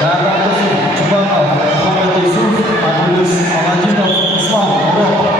Darlatos Cibakov, Muhammad Yusuf, Abdulus Alajinov, Islam, Morok.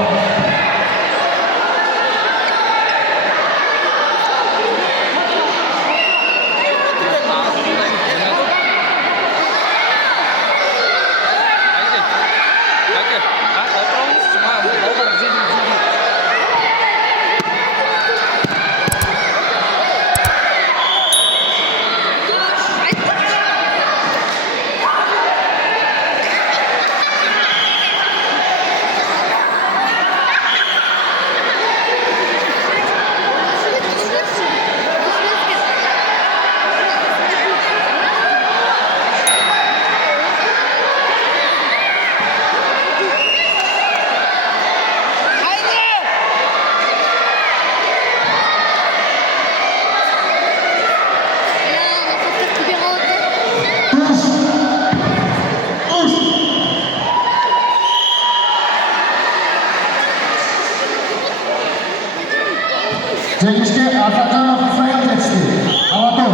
Çekişte Asacanov Husayn geçti. Havato.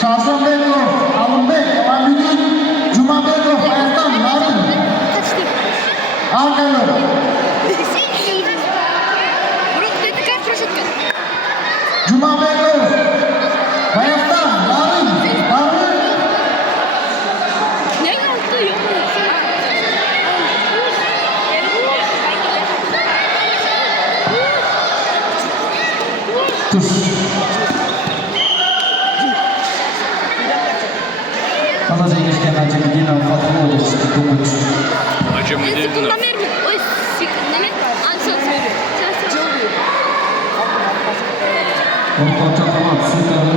Şahsanbekov, Alınbek, Amidin, Cumabekov, Ayaktan, Narin. Alkanır. Cumabekov, Ayaktan, Narin. Narin. Tuş. Fazla çekişken Acemidin Fatma Odası tutmuş. Секунд номер. Ой, номер. Ансен söylüyor. Orta tamam. Süper.